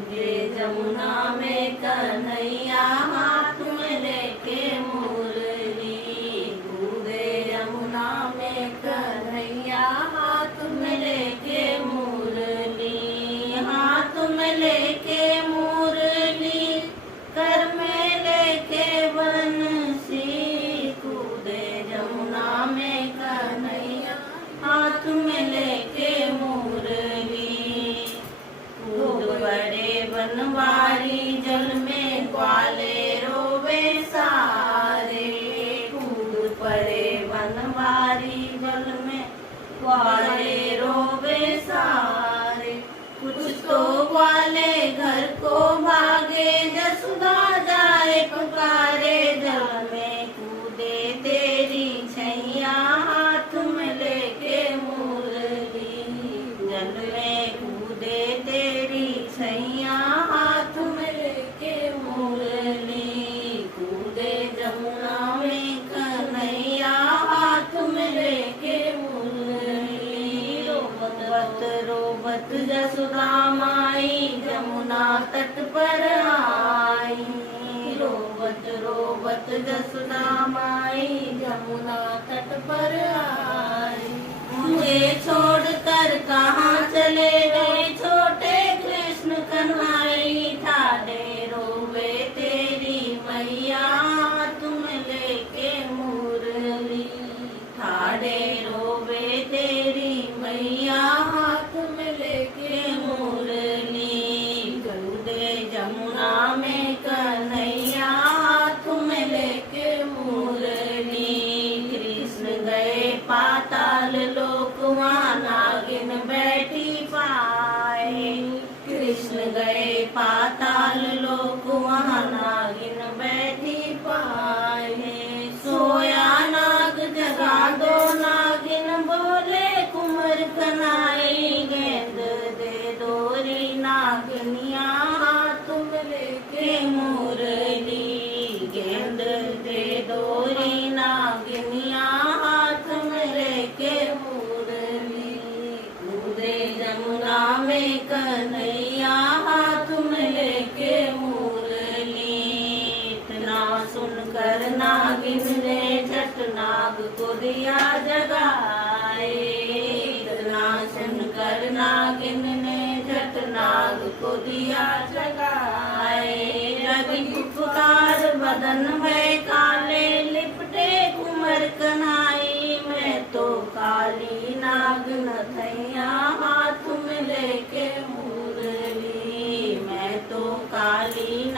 कूदे जमुना में कन्हैया हाथ में लेके मुरली। कूदे यमुना में कन्हैया हाथ में लेके मुरली। हाथ में लेके मुरली कर में लेके बंसी। कूदे जमुना में कन्हैया हाथ में लेके मुरली। कूद पड़े बनवारी जल में ग्वाले रोवे सारे। कूद पड़े बनवारी जल में ग्वाले रोवे सारे। कुछ तो ग्वाले घर को भागे जसुदा जाए पुकारे। जल में कूदे तेरी छैया हाथ में लेके मुरली। जल में कूदे तेरी छैया हाथ में लेके मुरली। कूदे जमुना में कन्हैया हाथ में लेके मुरली। रोबत रोबत जसुदा माई जमुना तट पर आई। रोबत रोबत जसुदा माई जमुना तट पर आई। मुझे छोड़कर कहाँ चले गए छोटे कृष्ण कन्हैया। ठाडे रोवे तेरी मैया तुम लेके मुरली। ठाडे रोवे तेरी मैया हाथ में लेके मुरली। कूदे जमुना में कन्हैया हाथ में लेके मुरली। कृष्ण गए पाताल लोक वहाँ नागिन बैठी पाए। कृष्ण गए पाताल लोक वहाँ नागिन बैठी पाए। सोया नाग जगा दो नागिन बोले कुंवर कन्हैया। गेंद दे दोरी नागनिया हाथ में लेके मुरली। गेंद दे दोरी नागनिया हाथ में लेके मुरली। कूदे जमुना में कन्हैया हाथ में लेके मुरली। इतना सुनकर नागिन ने झट नाग को दिया जगाए। इतना सुनकर नागिन ने झट नाग को दिया जगाए। लगी पुकार बदन भय काले लिपटे कुंवर कन्हैया। मैं तो काली नाग नथैया हाथ में लेके मुरली। मैं तो काली